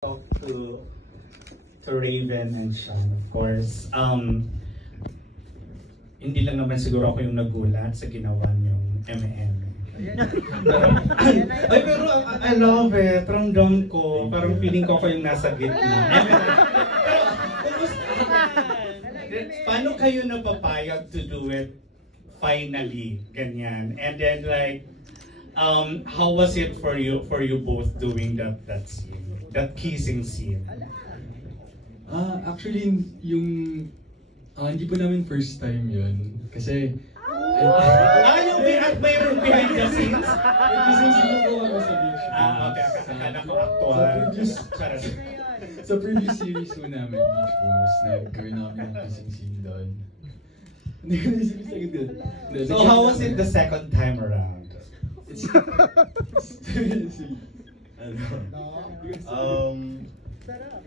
Talk to Raven and Sean, of course. Hindi lang naman siguro ako yung nagulat sa ginawa niyong M&M. Pero I love it. Ramdam ko. Parang feeling ko ako yung nasa gitna. Paano kayo napapayag to do it finally? Ganyan. And then like, how was it for you both doing that scene? That kissing scene? Actually, yung hindi po namin first time yun. Kasi yung mayroon behind the scenes? kasi sino po kami sa beach. Okay. Akala ko actual. Sa previous series po namin, Beach Bros, nagkaroon na kami ng kissing scene doon. Hindi ko naisip sa ganda. So how was it the second time around? It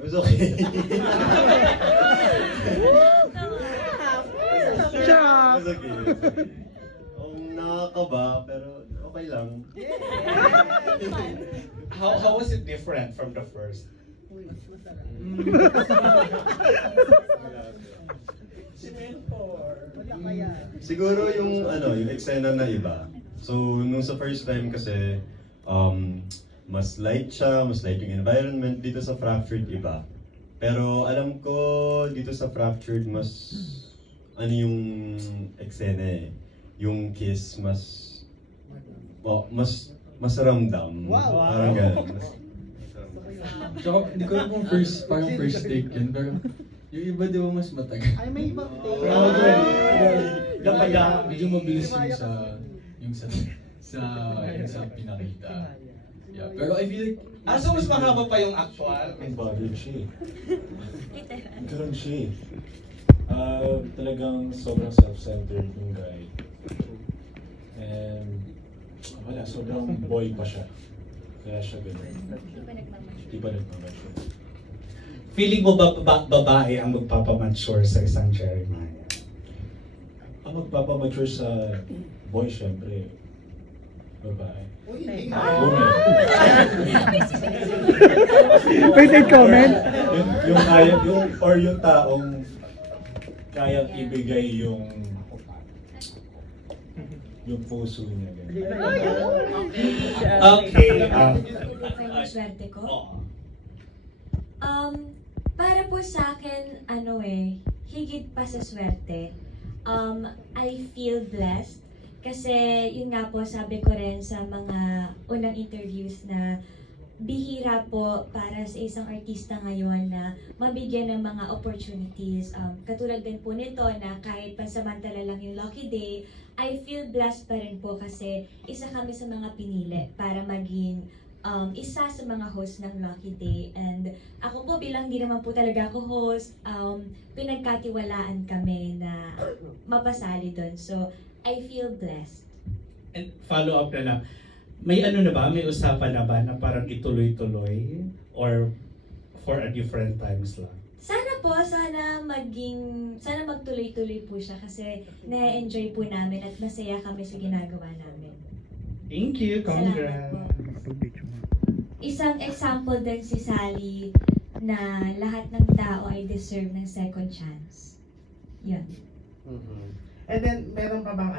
was okay. It was okay. Nakakaba, pero okay lang. How was it different from the first? Siguro yung yung eksena na iba. So nung sa first time kasi mas light siya, mas light yung environment. Dito sa Fractured iba. Pero alam ko dito sa Fractured mas yung eksena yung kiss mas ramdam. Wow. Parang ganun. Tsaka, hindi ko alam kung parang first take yun, pero yung iba di ba mas matagal. Ay, may ibang take. Medyo mabilis yung sa pinakita. Yeah, pero I feel like So mas mahaba pa yung actual? Ang bothered siya eh. Ganun siya eh. Talagang sobrang self-centered yung guy. And wala, sobrang boy pa siya. Kaya siya ganun. Di pa nagmamature. Feeling mo ba babae ang magpapamature sa isang Jeremiah? Ang magpapamature sa boy, syempre, babae. Woman. Rated comment? Yung kaya, yung taong kayang ibigay yung puso niya. Okay. Swerte ko? Oo. Para po sa akin, higit pa sa swerte, I feel blessed. Kasi yun nga po, sabi ko rin sa mga unang interviews na bihira po para sa isang artista ngayon na mabigyan ng mga opportunities. Katulad din po nito na kahit pansamantala lang yung Lucky Day, I feel blessed pa rin po kasi isa kami sa mga pinili para maging isa sa mga host ng Lucky Day. And ako po bilang di naman po talaga ako host, pinagkatiwalaan kami na mapasali doon. So, I feel blessed. And follow up na lang. May may usapan na ba na parang ituloy-tuloy? Or for a different times lang? Sana po, sana magtuloy-tuloy po siya kasi na-enjoy po namin at masaya kami sa ginagawa namin. Thank you, congrats! Isang example din si Sally na lahat ng tao ay deserve ng second chance. Yun. And then, meron pa bang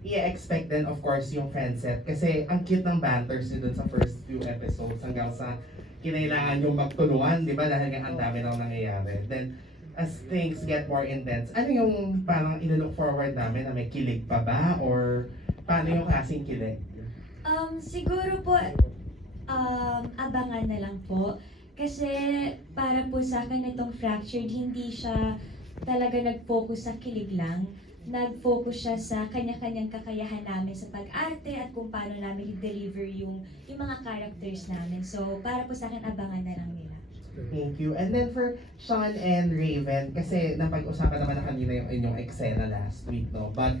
i-expect din, of course, yung fanset. Kasi ang cute ng banters nyo dun sa first few episodes hanggang sa kinailangan yung magtulungan, di ba? Dahil nga ang dami nang nangyayari. Then, as things get more intense, ano yung parang inilook forward namin na may kilig pa ba? Or paano yung klaseng kilig? Siguro po, abangan na lang po. Kasi para po sa akin itong Fractured, hindi siya talaga nag-focus sa kilig lang. Nag-focus siya sa kanya-kanyang kakayahan namin sa pag-arte at kung paano namin i-deliver yung mga characters namin. So, para po sa akin, abangan na lang nila. Thank you. And then for Sean and Raven, kasi napag-usapan naman na kanina yung inyong eksena last week, no? But,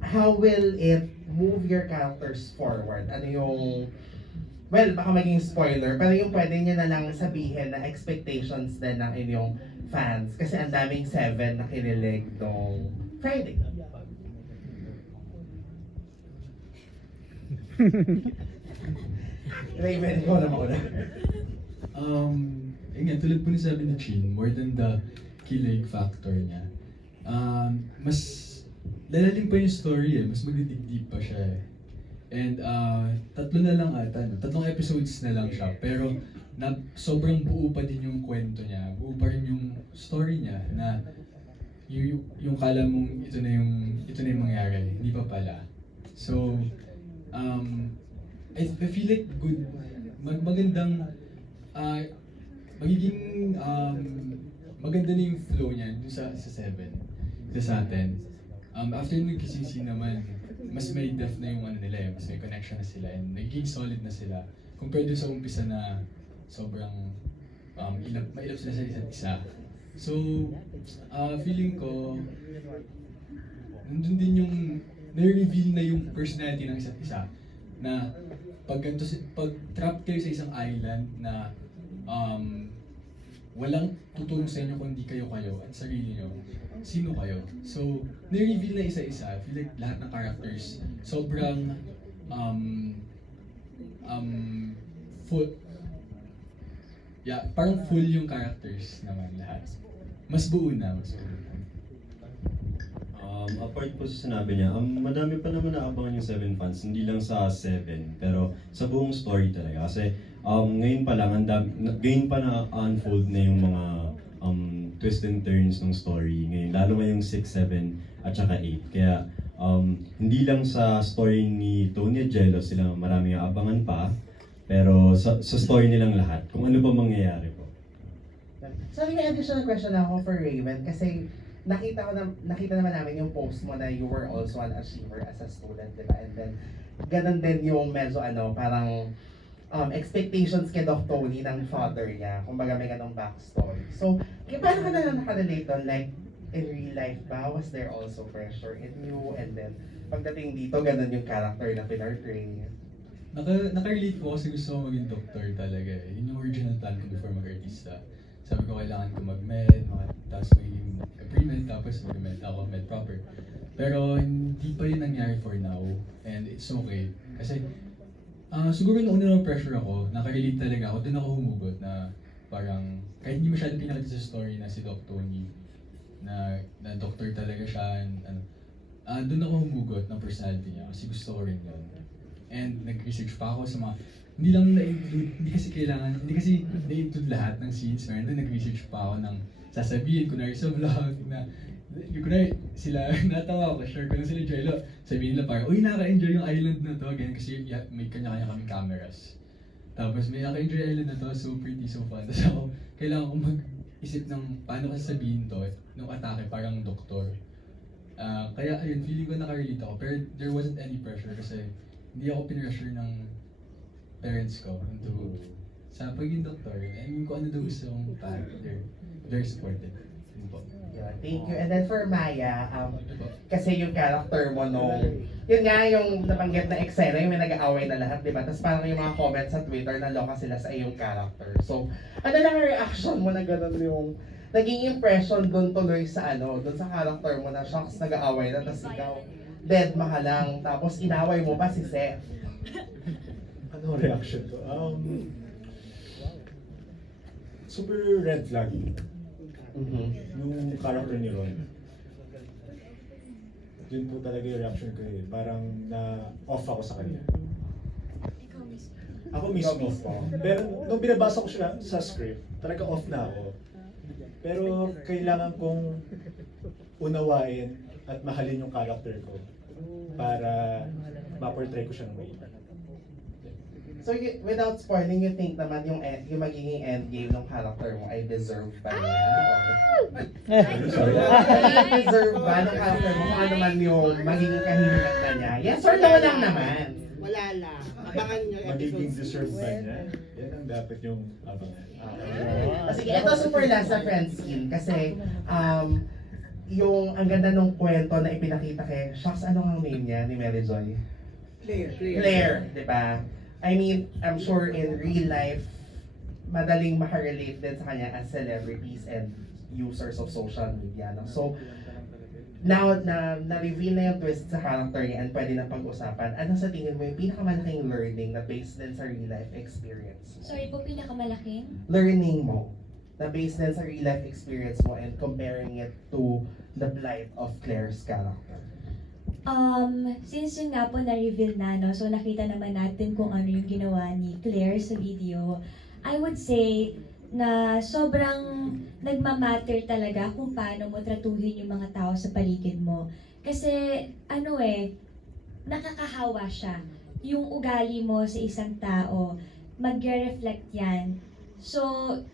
how will it move your characters forward? Ano yung, well, baka maging spoiler, pero yung pwede nyo na lang sabihin na expectations din ng inyong fans. Kasi ang daming 7 na kinilig nung Friday. Raven, ikaw na mauna. Yun nga, tulad po ni sabi ni Chin, more than the kilig factor niya. Mas lalalim pa yung story mas magdidig-deep pa siya And tatlo na lang ata, no? 3 episodes na lang siya, pero sobrang buo pa din yung kwento niya, buo pa rin yung story niya na yung kala mong ito na yung mangyari, hindi pa pala. So, I feel like good, magandang, magiging, maganda na yung flow niya dun sa 7, sa atin. After nung kisisi naman, mas may depth na yung nila mas may connection na sila, and nagiging solid na sila. Compared dun sa umpisa na sobrang mailap sila sa isa't isa. So, feeling ko, nandun din yung na-reveal na yung personality ng isa't isa. Na pag trap kayo sa isang island na walang tutulong sa inyo kung hindi kayo at sarili nyo, sino kayo? So, na-reveal na isa-isa. I feel like lahat ng characters sobrang full. Yeah, parang full yung characters naman lahat. Mas buo na. Apart po sa sinabi niya, madami pa naman naabangan yung 7 fans, hindi lang sa 7, pero sa buong story talaga. Kasi ngayon pa lang, ngayon pa na-unfold na yung mga twists and turns ng story. Ngayon, lalo ngayong 6, 7, at saka 8. Kaya hindi lang sa story ni Tony at Jello sila maraming aabangan pa, pero sa story nilang lahat, kung ano pa mangyayari po. So, may additional question ako for Raven kasi nakita naman namin yung post mo na you were also an achiever as a student, diba? And then, ganun din yung medyo parang expectations kay Doc Tony ng father niya. Kumbaga may ganung backstory. So, paano ka na nakarelate doon? Like, in real life ba, was there also pressure in you? And then, pagdating dito, ganun yung character na pinartray. Nakarelate ko kasi gusto ko maging doctor talaga Yun yung original plan ko before mag-artista. Sabi ko kailangan ko mag-med, tapos magiging pre-med, tapos mag-med ako, med proper. Pero hindi pa yun nangyari for now, and it's okay. Kasi siguro nung una pressure ako, nakarelate talaga ako, doon ako humugot na parang, kahit hindi masyadong pinakita sa story na si Doc Tony, na doctor talaga siya, doon ako humugot ng personality niya kasi gusto ko rin yun. And nag-research pa ako sa mga, hindi lang na-include, hindi kasi na-include lahat ng scenes, meron doon nag-research pa ako ng sasabihin, kunwari sa vlog, na kunwari sila, natawa ako, share ko na sila Jello, sabihin nila parang, uy, naka-enjoy yung island na to, ganyan, kasi may kanya-kanya kami cameras. Tapos may naka-enjoy island na to, so pretty, so fun. Tapos ako, kailangan ko mag-isip ng paano ko sasabihin to, nung atake, parang doktor. Kaya ayun, feeling ko nakarelate ako, pero there wasn't any pressure kasi hindi ako pinressure ng parents ko into sa pagiging doktor. I mean, kung ano daw gusto kong path, they're very supportive. Yeah, thank you. And then for Maya, kasi yung character mo yun nga yung nabanggit na eksena, yung may nag-aaway na lahat, di ba? Tapos parang yung mga comments sa Twitter, naloka sila sa iyong character. So, ano lang ang reaction mo na gano'n yung naging impression doon tuloy sa doon sa character mo na shocks nag-aaway na, tapos ikaw, dead ma ka lang, tapos inaway mo pa si Seth. Ano reaction ko? Super red flag. Yung character ni Ron. Yun po talaga yung reaction ko Parang na-off ako sa kanya. Ako mismo. Pero nung binabasa ko siya sa script, talaga off na ako. Pero kailangan kong unawain at mahalin yung character ko para ma-portray ko siya ng way. So without spoiling, you think naman yung magiging endgame ng character mo ay deserve ba niya? Deserve ba ng character mo kung ano man yung magiging kahilingan na niya? Yes or no lang naman? Wala lang. Abangan nyo Magiging deserve ba niya? Yan ang dapat yung abangan. Sige, ito super last na Friendskin kasi yung ang ganda ng kwento na ipinakita kay Shucks, ano ang name niya ni Mary Joy? Claire, di ba? I mean, I'm sure in real life, madaling makarelate din sa kanya as celebrities and users of social media. No? So, now na-reveal na yung twist sa character niya and pwede na pag-usapan, ano sa tingin mo yung pinakamalaking learning na based din sa real life experience mo? Sorry po, pinakamalaking? Learning mo na based din sa real life experience mo and comparing it to the plight of Claire's character. Since yun nga po na-reveal na, no, so nakita naman natin kung ano yung ginawa ni Claire sa video, I would say na sobrang nagmamatter talaga kung paano mo tratuhin yung mga tao sa paligid mo. Kasi, nakakahawa siya. Yung ugali mo sa isang tao, mag-reflect yan. So,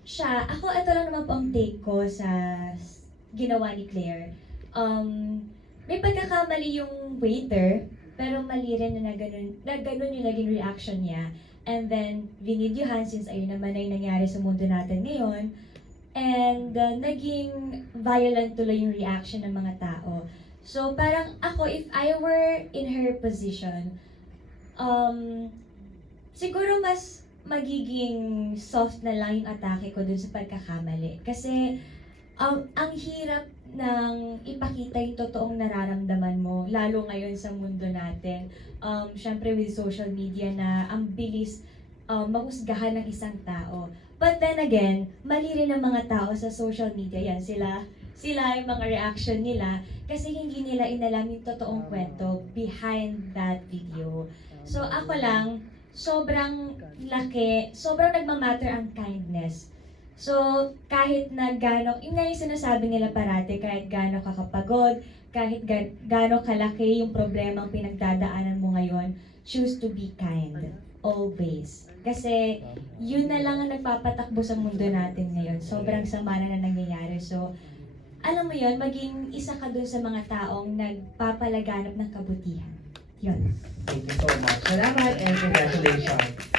ito lang naman po ang take ko sa ginawa ni Claire. May pagkakamali yung waiter, pero mali rin na ganun yung naging reaction niya. And then, vinidyohan since ayun naman ay nangyari sa mundo natin ngayon. And naging violent tuloy yung reaction ng mga tao. So, parang ako, if I were in her position, siguro mas magiging soft na lang yung atake ko dun sa pagkakamali. Kasi, ang hirap ng ipakita yung totoong nararamdaman mo, lalo ngayon sa mundo natin. Syempre with social media na ang bilis mahusgahan ng isang tao. But then again, mali rin ang mga tao sa social media. Yan, sila yung mga reaction nila kasi hindi nila inalam yung totoong kwento behind that video. So ako lang, sobrang nagmamatter ang kindness. So, kahit na yun nga yung sinasabi nila parate, kahit gaano kakapagod, kahit gaano kalaki yung problemang pinagdadaanan mo ngayon, choose to be kind. Always. Kasi, yun na lang ang nagpapatakbo sa mundo natin ngayon. Sobrang sama na nangyayari. So, alam mo yun, maging isa ka dun sa mga taong nagpapalaganap ng kabutihan. Yun. Thank you so much. Salamat and congratulations.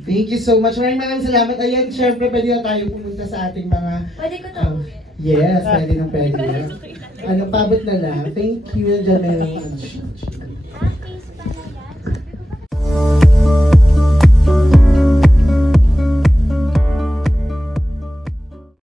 Thank you so much. Maraming salamat. Ayan, syempre pwede na tayo pumunta sa ating mga... Pwede ko to. Yes, pwede. Pabot na lang. Thank you, Jamel.